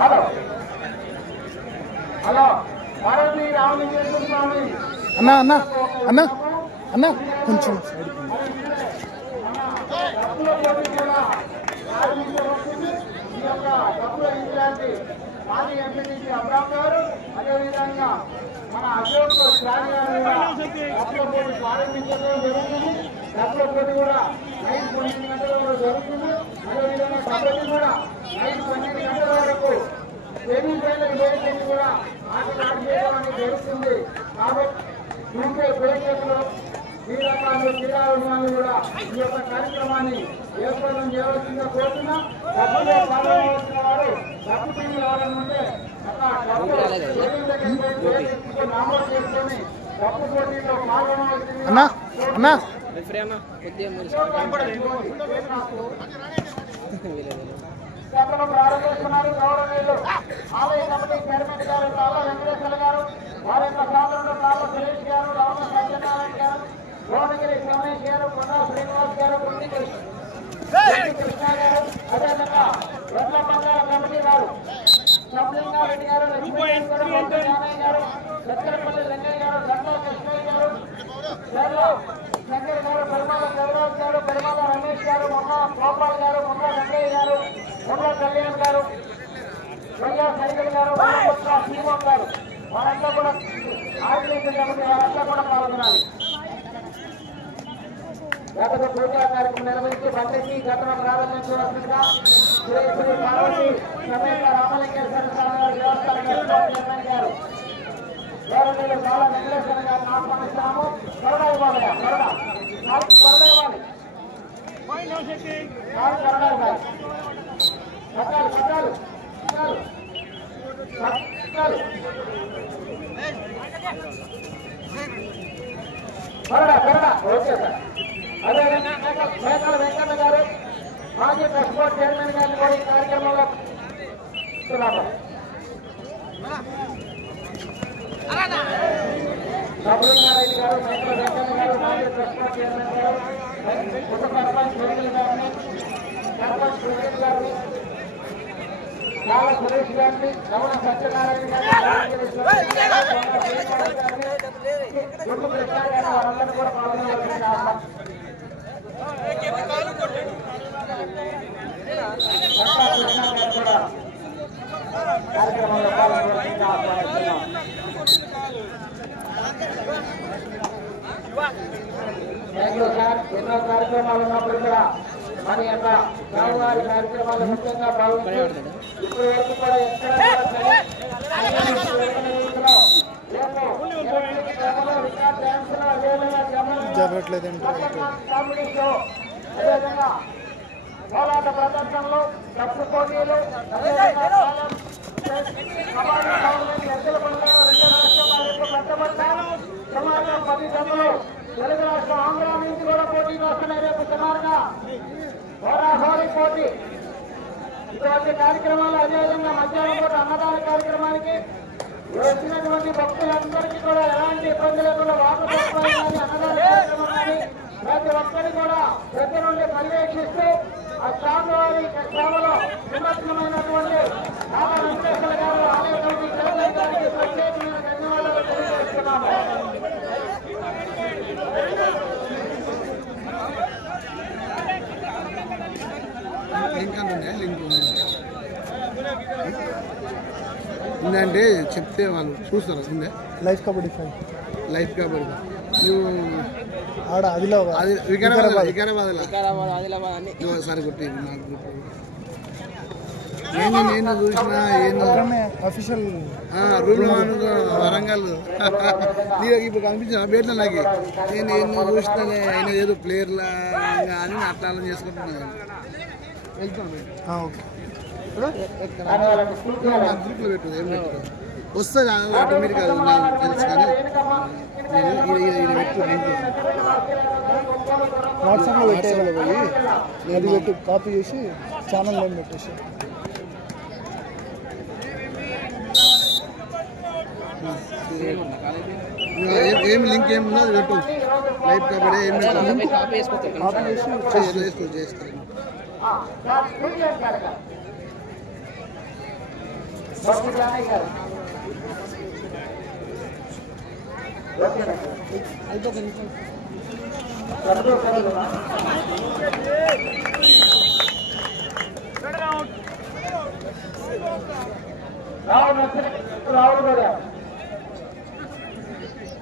Hello hello Bharati Ramalingeswara స్వామి అన్నా అన్నా అన్నా అన్నా కొంచెం మాజీ ఎంపీటీసీ అబ్రామ్ గారు అదేవిధంగా మన అశోక్ శ్రాని గారు ప్రారంభించడం జరుగుతుంది. డబ్బుల పోటీ కూడా నైట్ 12 గంటల జరుగుతుంది. అదేవిధంగా కబడ్డీ కూడా నైట్ 12 గంటల వరకు సెమీఫైనల్ కూడా ఆటలు చేయడం జరుగుతుంది. కాబట్టి చూసే ప్రేక్షకులు క్రీడాకారులు క్రీడాభిమానులు కూడా ఈ యొక్క కార్యక్రమాన్ని ఏర్పాటు చేయవలసిందిగా కోరుతున్నా. డబ్బులో పాల్గొనవలసిన వారు డబ్బు టీవీ ఎవరైనా ఉంటే నామోదు చేసుకొని డబ్బు పోటీలో పాల్గొనవలసిందిగా ప్రారంభిస్తున్నారు. గౌరవనీయులు ఆలయ కమిటీ చైర్మన్ గారు తాళ్ళ వెంకటేశ్వర గారు, వారి యొక్క సోదరుడు తాళ్ళ సురేష్ గారు, రామ సత్యనారాయణ గారు, భువనగిరి సోమేష్ గారు, కొండా శ్రీనివాస్ గారు, కృష్ణ గారు, అదేవిధంగా రెడ్ల మండల కమిటీ గారు సబ్లింగారెడ్డి గారు, లక్ష్మీనారాయణ గారు, చక్రపల్లి రంగయ్య గారు, గంటల కృష్ణయ్య గారు, శంకర్ గారు, పెరుమాల దేవరాజ్ గారు, పెరుమాల రమేష్ గారు, మొన్న గోపాల్ గారు, మొన్న రంగయ్య గారు, మొన్న కళ్యాణ్ గారు, వైఎస్ సైకిల్ గారు, శ్రీమోహన్ గారు, వారంతా కూడా ఆర్గనైజేషన్ కమిటీ వారంతా కూడా పాల్గొనాలి. గత పూజా కార్యక్రమం నిర్వహించి భద్రకి ఘటన ప్రారంభించవలసిందిగా శ్రీ శ్రీ పార్వతి సమేత రామలింగేశ్వర స్వామి గారి దేవస్థానం చైర్మన్ గారు గౌరవనీయులు చాలా వెంకటేశ్వర గారిని ఆహ్వానిస్తాము. కరుణ ఇవ్వాలి, కరుణ ఇవ్వాలి, కరుణ ఇవ్వాలి, పట్టాలు పట్టాలు పట్టాలు కరుణ కరుణ ఓకే సార్. అదేవిధంగా మేకల వెంకన్న గారు మాజీ ట్రస్ట్ బోర్డు చైర్మన్ గారిని కూడా ఈ కార్యక్రమంలో సబ్లింగారెడ్డి గారు, మేకల వెంకన్న గారు, మాజీ ట్రస్ట్ బోర్డు చైర్మన్ గారు, ఉప సర్పంచ్ సురేష్ గారిని, సర్పంచ్ సురేష్ గారిని, చాలా సురేష్ గారిని, రమణ సత్యనారాయణ గారిని, గుండు కృష్ణ గారిని వారందరూ కూడా పాల్గొనవలసిందిగా కార్యక్రమంలో పాల్గొనవలసిందిగా ఆహ్వానిస్తున్నాం. Thank you sir. ఎన్నో కార్యక్రమాలు ఉన్నప్పుడు కూడా మన యొక్క స్వామివారి కార్యక్రమాలు ముఖ్యంగా పాల్గొంటుంది. ఇప్పటి వరకు కూడా అదేవిధంగా పోరాట ప్రదర్శనలు, డప్పు పోటీలు, ఎద్దుల పండుగ 2 రాష్ట్రాల కష్టపడ్డారు. సుమారుగా 10 జతలు తెలుగు రాష్ట్రం ఆంధ్ర నుంచి కూడా పోటీకి వస్తున్నాయి. రేపు సుమారుగా హోరాహోరీ పోటీ. ఇటువంటి కార్యక్రమాలు అదేవిధంగా మధ్యాహ్నం పూట అన్నదాన కార్యక్రమానికి వచ్చినటువంటి భక్తులందరికీ కూడా ఎలాంటి ఇబ్బంది లేకుండా వాతావరణాన్ని అన్నదాన కార్యక్రమాన్ని ప్రతి ఒక్కరి కూడా దగ్గర నుండి పర్యవేక్షిస్తూ ఆ స్వామివారి సేవలో నిమగ్నమైనటువంటి రామ వెంకటేశ్వర గారు ఆలయ కమిటీ చైర్మన్ గారికి ప్రత్యేకమైన ధన్యవాదాలు తెలియజేస్తున్నాము. ఉందంటే చెప్తే వాళ్ళు చూస్తారు. ఉందే లైఫ్ కబడ్డీ లైఫ్ కబడ్డీ ఆడ ఆదిలాబాద్ సరే కొట్టి నేను చూసిన అఫీషియల్ రూల్ వరంగల్ నీకు ఇప్పుడు కనిపించిన బేట్ల నాకు నేను చూసిన ఆయన ఏదో ప్లేయర్లా అని అట్లా చేసుకుంటున్నాను. వెళ్తాను గ్రూప్లో పెట్టదు ఏం పెట్టదు వస్తుంది ఆటోమేటిక్ తెలుసు. కానీ నేను పెట్టు వాట్సాప్లో పెట్టేవాళ్ళు పోయి అది పెట్టి కాపీ చేసి ఛానల్ నేమ్ పెట్టేసి ఏం లింక్ ఏముందో అది పెట్టు లైవ్ కబడ్డీ ఏం చేస్తాను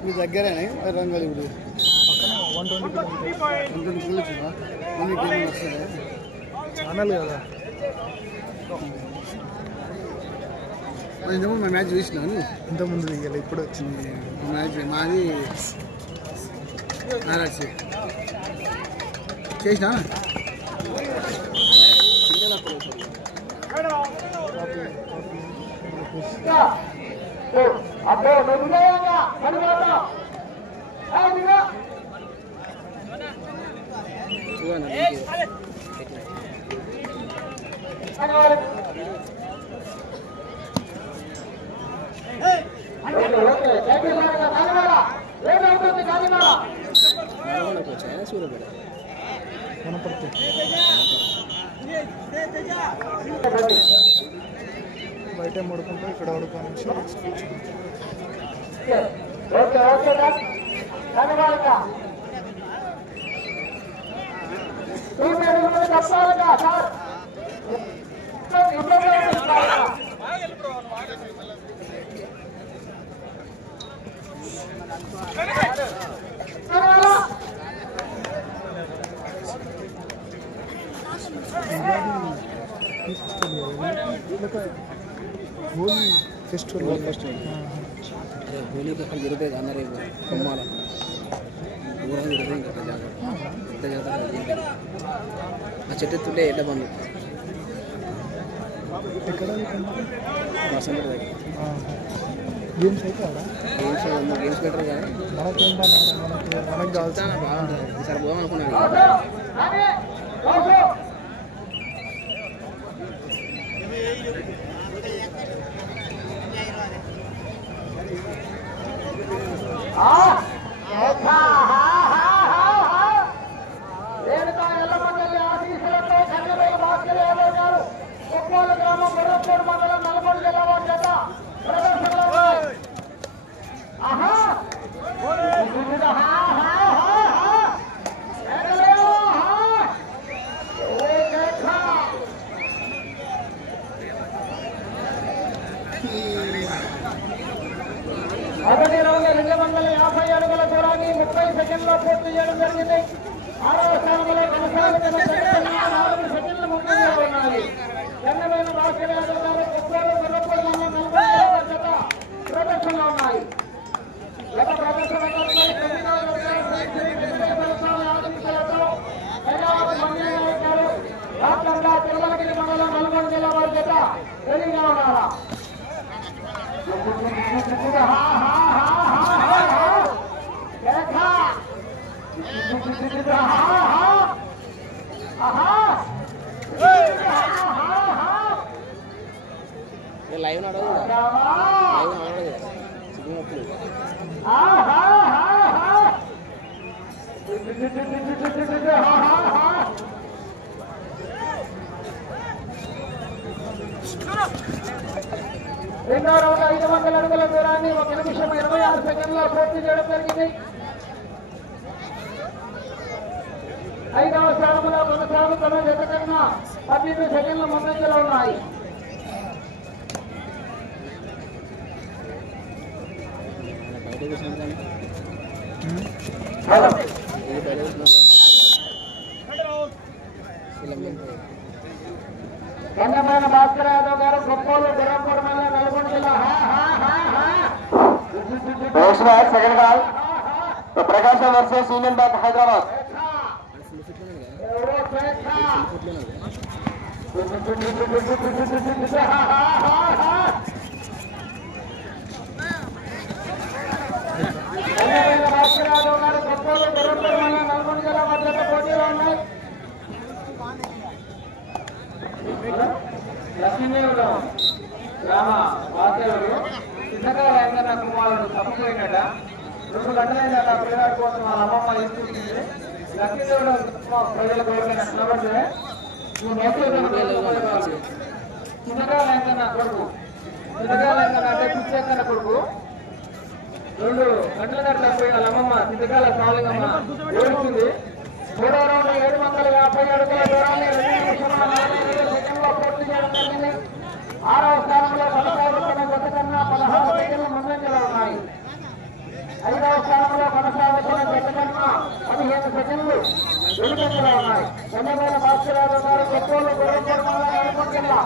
మీ దగ్గరేనే రంగలి గుడి ఛానల్ కదా ఇంతకుముందు మా మ్యాచ్ చూసినాను ఇంతకుముందు దిగాలి ఇప్పుడు వచ్చింది మ్యాచ్ మాది ఆర్ఆర్సీ చేసినా బయట ముడుకుంటూ ఇక్కడ ఆడుకోవచ్చు होली फेस्टिवल होली का कल गिरते जाना रे कमाल पूरा गिरते करते जाकर इतना ज़्यादा अच्छा तो तुले ऐसा बंद मौसम में गेम्स है क्या गेम्स बेटर है mana game mana girls ना बाहर सर बुआ मन को ना మొదటి రౌండ్ 250 అడుగుల దూరాన్ని 30 సెకండ్లో పూర్తి చేయడం జరిగింది. 6వ స్థానంలో కొనసాగుతున్న 4 సెకండ్ల ముందుగా ఉన్నాయి. చెన్నమైన భాస్కర్ యాదవ్ గారు కుక్కలు గుర్రపూడి మండలం 40 జత ప్రదర్శనలో ఉన్నాయి. గత ప్రదర్శనలో 9 గారు రాష్ట్రంగా తిరుమలగిరి మండలం నల్గొండ జిల్లా వారి జత రెడీగా ఉన్నారా? लाइव ना लाइव రెండో రౌండ్ 500 అడుగుల దూరాన్ని 1 నిమిషం 26 సెకండ్లో పూర్తి చేయడం జరిగింది. 5వ స్థానంలో కొనసాగుతున్న జత కన్నా 18 సెకండ్ల ముందంజలో ఉన్నాయి. చంద్రమైన భాస్కర్ యాదవ్ గారు గొప్పలు గుర్రపూడి మండలం నల్గొండ జిల్లా. Second ball Prakasam versus union bank Hyderabad. చంద్రమైన భాస్కర్ యాదవ్ గారు గొప్పలు గుర్రపూడి మండలం నల్గొండ జిల్లా మధ్య పోటీలో ఉన్నాయి. లక్ష్మీదేవుడు గ్రామ వాసులు చిన్నగా రంగన్న కుమారుడు తప్పిపోయినట 2 గంటలైంది అలా పిల్లగాడి కోసం వాళ్ళ అమ్మమ్మ తీసుకుంటుంది. లక్ష్మీదేవుడు ప్రజల గవర్నమెంట్ నిలబడితే చిన్నకాయలైందన్న కొడుకు చిన్నకాయలైందన్న అంటే పిచ్చేకన్న కొడుకు 2 గంటల గంటల పోయి వాళ్ళ అమ్మమ్మ చిన్నకాయల సాలింగమ్మ ఏడుస్తుంది. 3వ రౌండ్ 750 అడుగుల దూరాన్ని 2 నిమిషాల 45 సెకండ్లో పూర్తి చేయడం జరిగింది. 6వ స్థానంలో కొనసాగుతున్న జత కన్నా 16 సెకండ్ల ముందంజలో ఉన్నాయి. 5వ స్థానంలో కొనసాగుతున్న జత కన్నా 15 సెకండ్లు వెనుకంజలో ఉన్నాయి. చంద్రబాబు భాస్కరరావు గారు కొత్తోళ్ళు అనుకుంటున్నా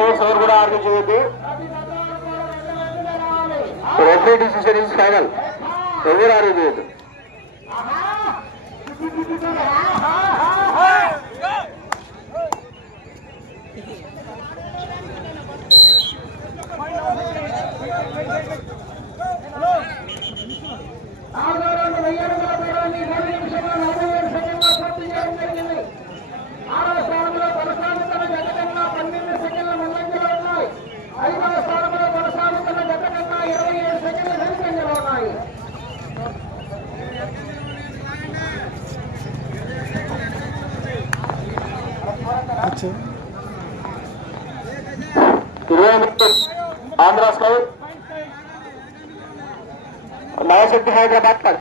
ఎవరు కూడా ఆర్గించవద్దు. Referee decision is final. ఎవరు ఆర్గించవద్దు. आंध्र स्काउट नया शक्ति हैदराबाद पर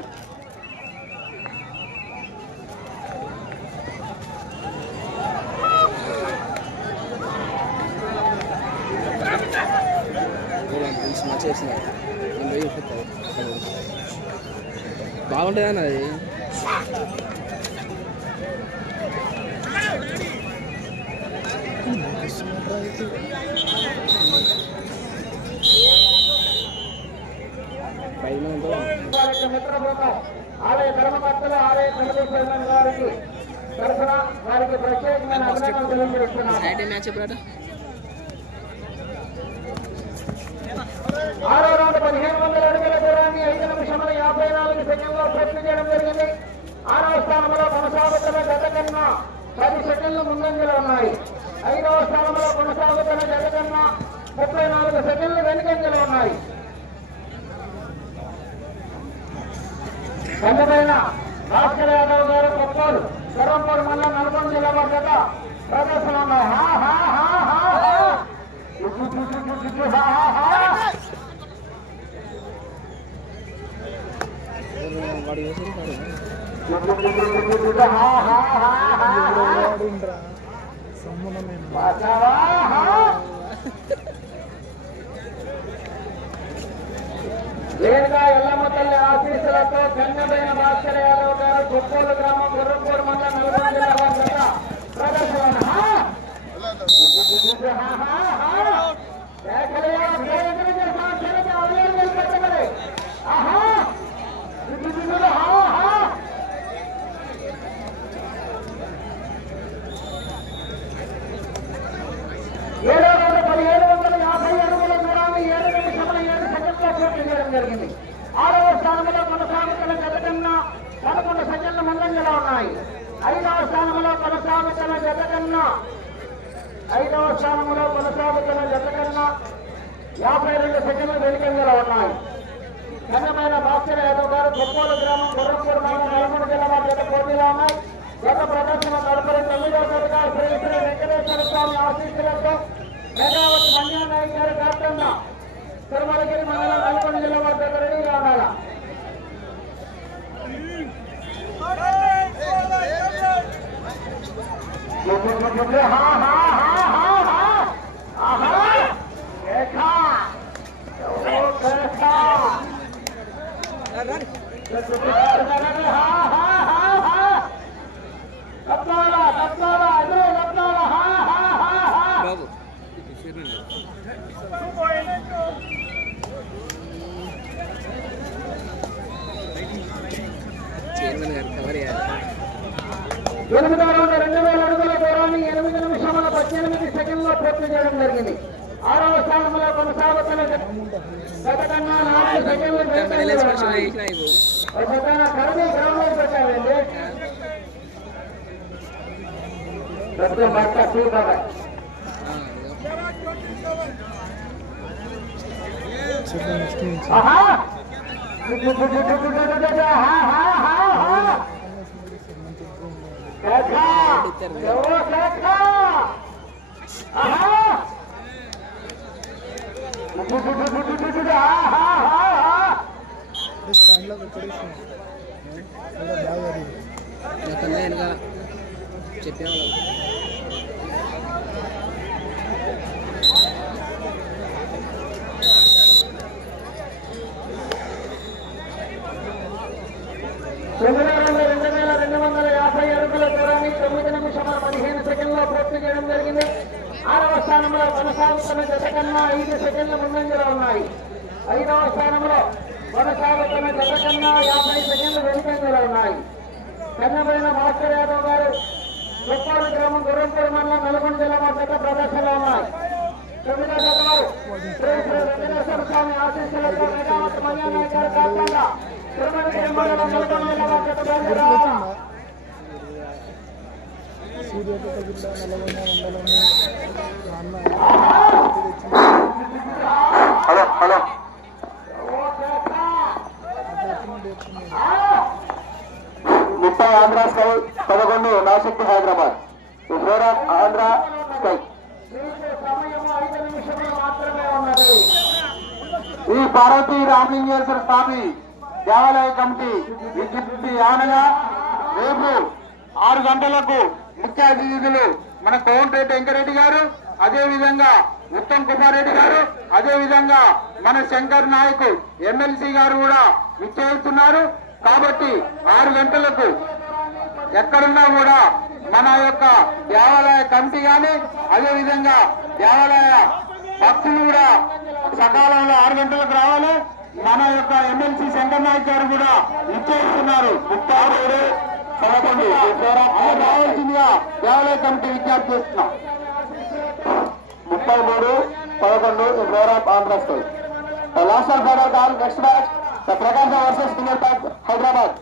బాగుంటుందన్న అది. మిత్రబృందం ఆలయ ధర్మకర్తలు ఆలయ కమిటీ చైర్మన్ గారికి తరఫున వారికి ప్రత్యేకమైన అభినందనలు తెలియజేస్తున్నాను. 6వ రౌండ్ 1500 అడుగుల దూరాన్ని 5 నిమిషముల 54 సెకండ్లో పూర్తి చేయడం జరిగింది. 6వ స్థానంలో కొనసాగుతున్న జత కన్నా 10 సెకండ్లు ముందంజలో ఉన్నాయి. 5వ స్థానంలో కొనసాగుతున్న జత కన్నా 34 సెకండ్లు వెనుకంజలో ఉన్నాయి. చంద్రబాబు భాస్కర్ యాదవ్ గారు కొత్తూరు కరంపూర్ మండలం నల్గొండ జిల్లా జత ప్రదర్శన ఉన్నాయి. లేదుగా ఎల్లమ్మ తల్లి ఆశీస్సులతో కన్నెబైన భాస్కర్ యాదవ్ గారు కొత్తూరు గ్రామం గుర్రంపూర్ మండలం నల్గొండ జిల్లా జత ప్రదర్శన. ఏడో రోజు 1750 అడుగుల దూరాన్ని 7 నిమిషముల 7 సెకండ్లో పూర్తి చేయడం జరిగింది. 6వ స్థానంలో కొనసాగుతున్న జత కన్నా 11 సెకండ్ల ముందంజలో ఉన్నాయి. 5వ స్థానంలో కొనసాగుతున్న జత కన్నా 52 సెకండ్లు వెనుకంజలో ఉన్నాయి. కన్నమైన భాస్కర్ యాదవ్ గారు కొత్తూరు గ్రామం గుర్రంపూర్ మండలం నల్గొండ జిల్లా జత పోటీలో ఉన్నాయి. గత ప్రదర్శన తదుపరి 9వ జతగా శ్రీ శ్రీ వెంకటేశ్వర స్వామి ఆశీస్సులతో మేఘావతి మన్యా నాయక్ గారు డాక్టర్ తిరుమలగిరి మండలం నల్గొండ జిల్లా వద్ద రెడీగా ఉండాలి. చైర్మన్ గారు కవర్ చేయాలి. 8వ రౌండ్ 2000 అడుగుల దూరాన్ని 8 నిమిషముల 18 సెకండ్లో పూర్తి చేయడం జరిగింది. 6వ స్థానంలో కొనసాగుతున్న జత కన్నా 4 సెకండ్లు కరడి గ్రౌండ్లో పెట్టారండి. ప్రతి భర్త చెప్పేవాళ్ళు పూర్తి చేయడం జరిగింది. 6వ స్థానంలో కొనసాగుతున్న జత కన్నా 5 సెకండ్ల ముందంజలో ఉన్నాయి. 5వ స్థానంలో కొనసాగుతున్న జత కన్నా 50 సెకండ్లు వెనుకంజలో ఉన్నాయి. కన్నబైన భాస్కర్ యాదవ్ గారు కొప్పాడు గ్రామం గుర్రంపూడి మండలం నల్గొండ జిల్లా జత ప్రదర్శనలో ఉన్నాయి. 9వ జత వారు శ్రీ శ్రీ వెంకటేశ్వర స్వామి ఆశీస్సులతో మెగావత్ మల్యానాయక్ గారు కాకుండా తిరుమలగిరి మండలం నల్గొండ జిల్లా జత బయలుదేరారు. సూర్యాపేట జిల్లా నల్గొండ మండలం హలో ముప్పై ఆంధ్ర స్కై 11 నాశక్తి హైదరాబాద్ ఆంధ్ర స్కై. ఈ పార్వతీ రామలింగేశ్వర స్వామి దేవాలయ కమిటీ విజ్ఞప్తి ఆనగా రేపు 6 గంటలకు ముఖ్య అతిథులు మన కోమటిరెడ్డి వెంకరెడ్డి గారు, అదే విధంగా ఉత్తమ్ కుమార్ రెడ్డి గారు, అదే విధంగా మన శంకర్ నాయక్ ఎమ్మెల్సీ గారు కూడా విచ్చేస్తున్నారు. కాబట్టి 6 గంటలకు ఎక్కడున్నా కూడా మన యొక్క దేవాలయ కమిటీ కానీ అదే విధంగా దేవాలయ భక్తులు కూడా సకాలంలో 6 గంటలకు రావాలి. మన యొక్క ఎమ్మెల్సీ శంకర్ నాయక్ గారు కూడా విచ్చేస్తున్నారు. రావాల్సిందిగా దేవాలయ కమిటీ విజ్ఞప్తి చేస్తున్నాం. 33-11 favour of Andhra sky. Last of final call next match Prakasam versus king park Hyderabad.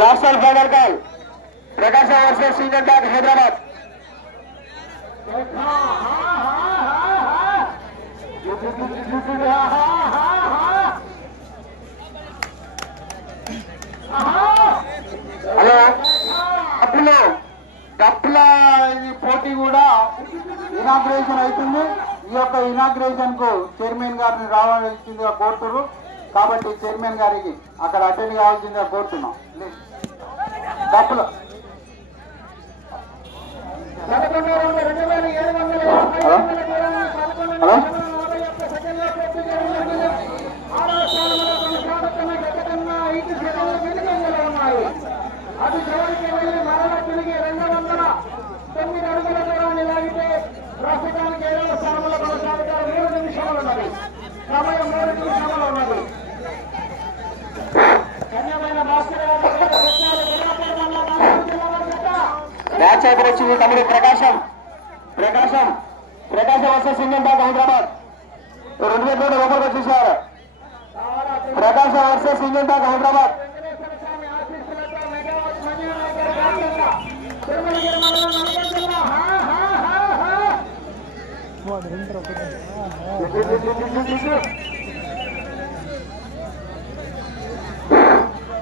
Last of final call Prakasam versus king park Hyderabad. Hello డప్పుల ఈ పోటీ కూడా ఇనాగ్రేషన్ అవుతుంది. ఈ యొక్క ఇనాగ్రేషన్ కు చైర్మన్ గారిని రావాల్సిందిగా కోరుతున్నారు. కాబట్టి చైర్మన్ గారికి అక్కడ అటెండ్ కావాల్సిందిగా కోరుతున్నాం. డప్పుల అది చివరికి వెళ్ళి మరల తిరిగి 209 అడుగుల దూరాన్ని లాగితే ప్రస్తుతానికి 7వ స్థానంలో కొనసాగుతారు. 3 నిమిషాలు ఉన్నది. సమయం 3 నిమిషాలు ఉన్నది. కన్యమైన భాస్కర్ మ్యాచ్ అయిపోయింది. తమిళ Prakasam versus Indian bank Hyderabad. 2 గంటల లోపలికి వచ్చేసారు. Prakasam versus Indian bank Hyderabad.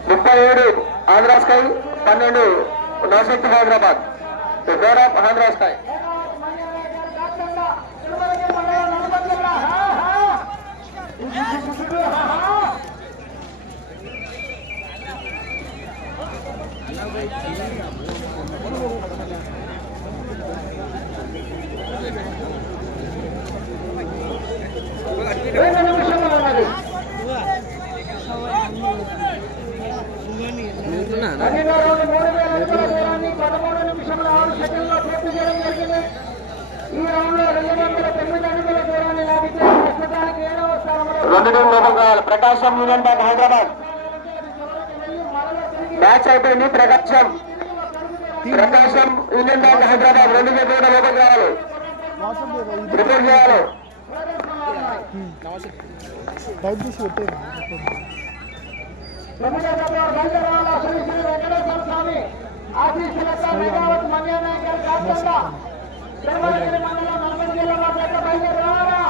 ముప్పై 7 ఆంధ్ర స్కై, 12 నాశక్తి Hyderabad. Favour of Andhra sky. Prakasam union bank Hyderabad. Match అయిపోయింది. ప్రకాశం యూనియన్ బ్యాంక్ హైదరాబాద్ 2 గంటల లోపలికి రావాలి. ప్రిపేర్ చేయాలి. టైప్ చేసి పెట్టేది బయలుదేరాల శ్రీ శ్రీ వెంకటేశ్వర స్వామి ఆశీస్సులతో మేఘావతి మన్యానాయక గారి వ్యాప్తంగా తిరుమలగిరి మండలం నల్గొండ జిల్లా వారి యొక్క బయలుదేరాలా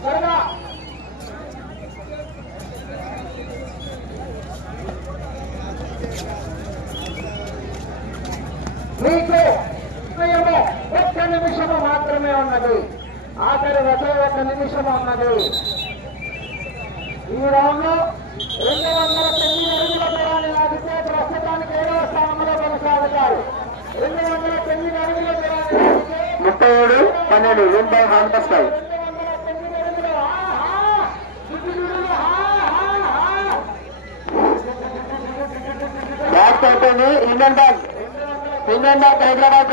త్వరగా మీకు సమయము 1 నిమిషము మాత్రమే ఉన్నది. ఆఖరి ఒకే 1 నిమిషము ఉన్నది. ఈ రౌండ్ 209 అడుగుల దూరాన్ని లాగితే ప్రస్తుతానికి 7వ స్థానంలో కొనసాగుతారు. 209 అడుగుల దూరాన్ని లాగితే 37-12 విన్ బై హ్యాండ్ పస్కల్. 209 అడుగులు. బ్యాక్ అయిపోయింది. Indian bank Hyderabad